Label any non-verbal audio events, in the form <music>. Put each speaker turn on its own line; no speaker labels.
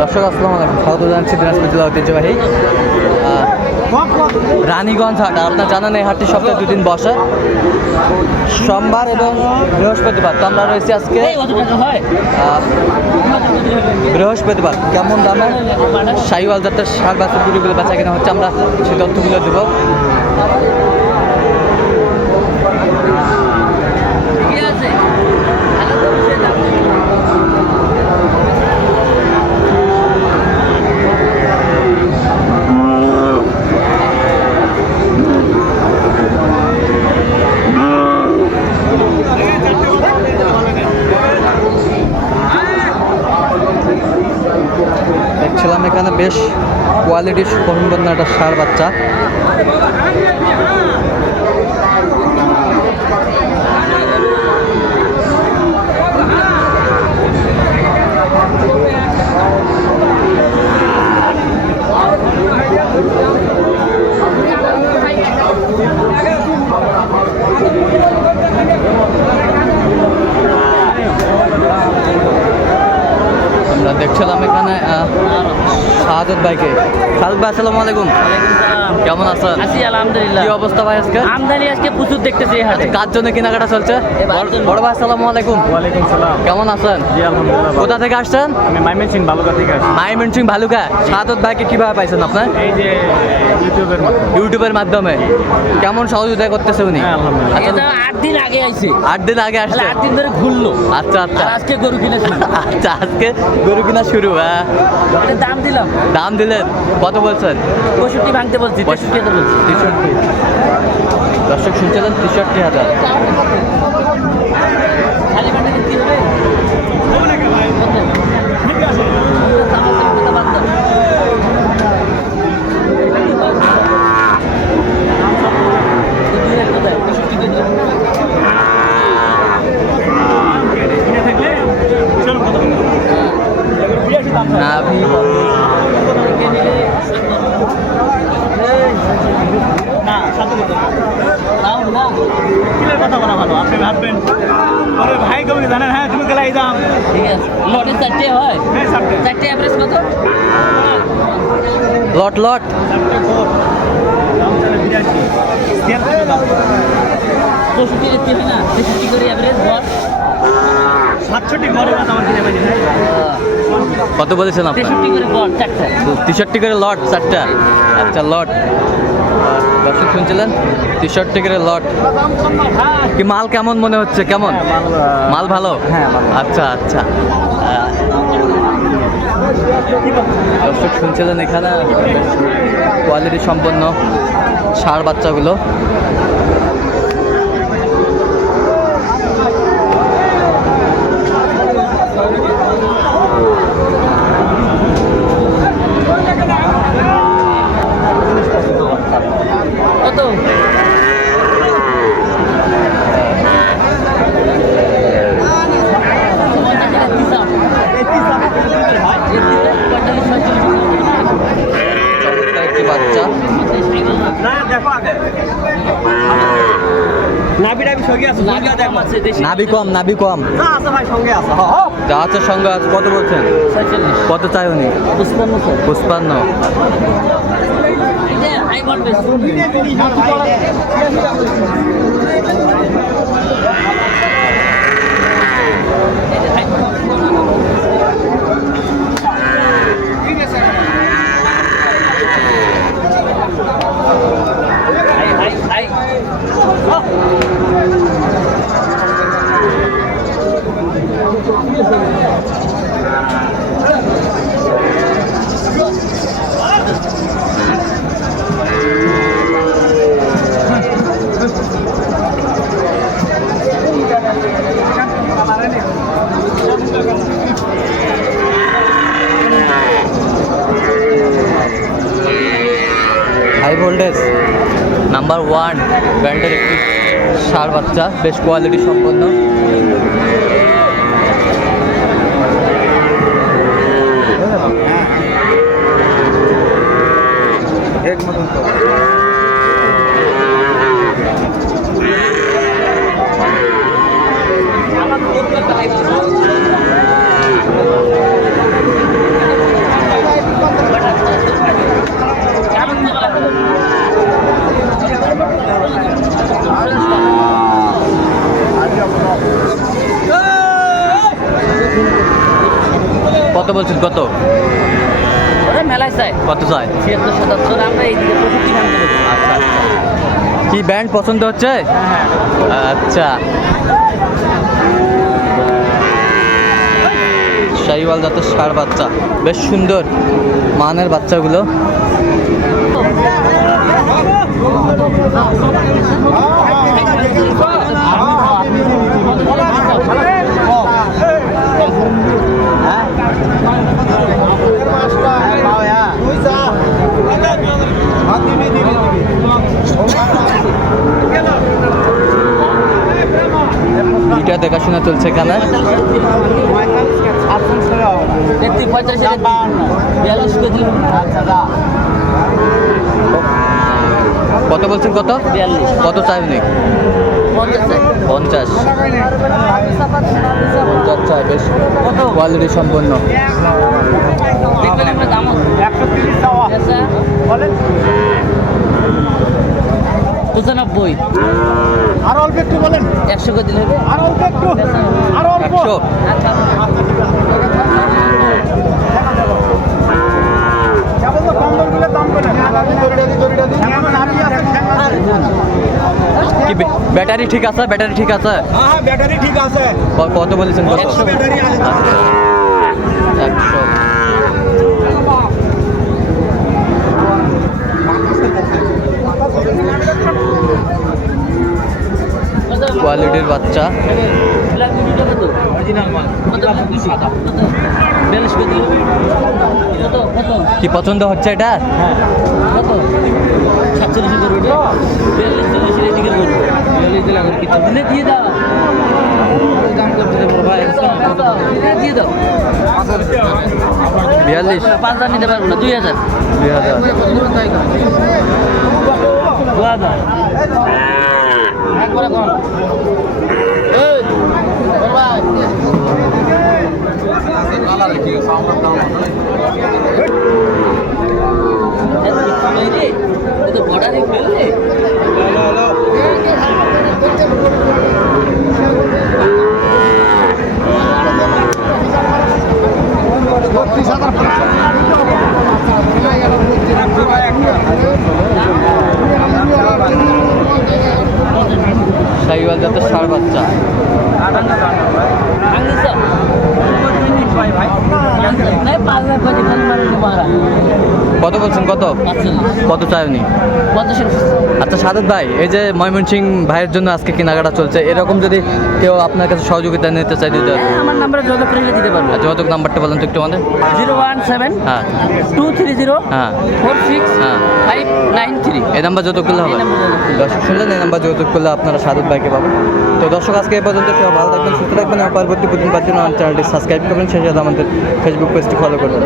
দর্শক আসসালামু আলাইকুম। স্বাগত জানাচ্ছি দিনাজপুর জেলা ঐতিহ্যবাহী রানীগঞ্জ হাট। আপনার জানেন এই হাটটি সপ্তাহে দুদিন বসে। সোমবার এবং বৃহস্পতিবার। তো আমরা রয়েছি আজকে বৃহস্পতিবার। কেমন দামে শাহিওয়াল জাতের সার বাচ্চার গুলিগুলো বেচা কেনা হচ্ছে আমরা সেই তথ্যগুলো দেবো দেখছিলাম এখানে বেশ কোয়ালিটির সম্পন্ন একটা সার বাচ্চা। দেখছিলাম এখানে শাহাদত ভাইকে। শাহাদত ভাই আলাইকুম। কেমন আছেন?
আছি আলহামদুলিল্লাহ।
কি অবস্থা ভাই আজকে?
আমদানি আজকে প্রচুর দেখতেছি এই হাটে।
কার জন্য কেনাকাটা চলছে? বড় ভাই আসসালামু আলাইকুম।
ওয়ালাইকুম সালাম।
কেমন আছেন?
জি আলহামদুলিল্লাহ
কোথা থেকে আসছেন?
আমি মাইমেনসিং বালুকা থেকে আসছি।
মাইমেন সিং ভালুকা শাহাদত ভাইকে কীভাবে পাইছেন আপনার
এই যে ইউটিউবের মাধ্যমে।
ইউটিউবের মাধ্যমে। কেমন সহযোগিতা করতেছে উনি?
হ্যাঁ, আলহামদুলিল্লাহ।
আচ্ছা,
আট দিন আগে আইছে।
আট দিন আগে আসছে?
আট দিন ধরে ঘুরলো।
আচ্ছা আচ্ছা।
আজকে গরু কিনে <laughs>
আচ্ছা আজকে গরু কিনা শুরু হ্যাঁ।
দাম দিলাম।
দাম দিলেন। কত বলছেন?
পঁয়ষট্টি ভাঙতে বলছি। তেষট্টি
দর্শক শুনছিলেন তেষট্টি হাজার।
আপনি ভাববেন ওরে ভাই কবি জানেন হ্যাঁ তুমি গেলাই দাম
ঠিক আছে। লটে চারটে হয়?
হ্যাঁ সামনে
চারটে অ্যাভারেজ কত?
লট লট।
সামনে ফোর দাম চলে বিরাশি। তিয়াত্তর দাম
চৌষট্টি না তেষট্টি করে অ্যাভারেজ বল।
সাতষট্টি ঘরে কথা আমার কিনে পাইছি।
কত বলেছেন আপনার?
তেষট্টি করে বল চারটা।
তেষট্টি করে লট চারটা। আচ্ছা লট। দর্শক শুনছিলেন? টি শার্ট টিকের লট। কি মাল কেমন মনে হচ্ছে? কেমন? মাল ভালো?
হ্যাঁ,
আচ্ছা আচ্ছা। দর্শক শুনছিলেন এখানে? কোয়ালিটি সম্পন্ন সার বাচ্চাগুলো
কত
চমৎকার একটি বাচ্চা
না দেখো আগে নাবি নাবি
কম কম যা আছে সঙ্গে আছে কত বলছেন? কত চাই উনি?
পুষ্পান্ন
পুষ্পান্ন
ভোল্টেজ
নাম্বার ওয়ান ব্র্যান্ডের একটি সার বাচ্চা বেশ কোয়ালিটি সম্পন্ন। বলছেন কত?
মেলায় চাই
কত চাই
ছিয়াত্তর সাতাত্তর আমরা এইদিকে পঁয়ষট্টি ভাঙতে দেবো
আচ্ছা আচ্ছা। কি ব্যান্ড পছন্দ হচ্ছে? আচ্ছা। শাহিওয়াল জাতের সার বাচ্চা। বেশ সুন্দর মানের বাচ্চাগুলো। দেখাশোনা চলছে এখানে।
কেজি।
কত বলছেন কত? কত চাই উনি?
পঞ্চাশ চাই।
পঞ্চাশ। চাই বেশ। কোয়ালিটি সম্পন্ন।
চাওয়া
আচ্ছা। পঁচানব্বই
আর অল্প একটু বলেন।
একশো করে দিলে
একশো। কি ব্যাটারি ঠিক আছে ব্যাটারি ঠিক আছে?
হ্যাঁ হ্যাঁ ব্যাটারি ঠিক আছে।
কত বলেছেন কত
একশো।
কত কত
কি পছন্দ হচ্ছে এটা?
বিয়াল্লিশ। পাঁচ হাজার নিতে পারব না দুই হাজার।
দুই হাজার।
দু হাজার। ভাই। এত কিছু নেই রে। এ তো border-ই ফেললে।
শাহিওয়াল জাতের সার বাচ্চা
ভাঙিস তো? নাই, পাঁচ হাজার করে দিবেন, মানে তোমারা।
কত বলছেন কত। কত চাই উনি? আচ্ছা সাদত ভাই এই যে ময়মনসিং ভাইয়ের জন্য আজকে কেনাকাটা চলছে এরকম যদি কেউ আপনার কাছে সহযোগিতা নিতে চাই দিতে
হ্যাঁ, আমার নাম্বারে যোগাযোগ করে দিতে পারব।
আর যোগাযোগ নাম্বারটা বলেন তো একটু আমাদের।
জিরো ওয়ান সেভেন
হ্যাঁ।
টু থ্রি জিরো
হ্যাঁ।
ফোর সিক্স
হ্যাঁ।
Five nine three.
এই নাম্বার যোগাযোগ করলে হবে? দর্শক শুনলেন এই নাম্বার যোগাযোগ করলে আপনারা সাদত ভাইকে পাবেন। তো দর্শক আজকে এই পর্যন্ত কেউ ভালো থাকবেন সুস্থ থাকবেন আর পরবর্তী প্রতিদিন পাচ্ছেন চ্যানেলটি সাবস্ক্রাইব করবেন। সেই সাথে আমাদের ফেসবুক পেজটি ফলো করবেন।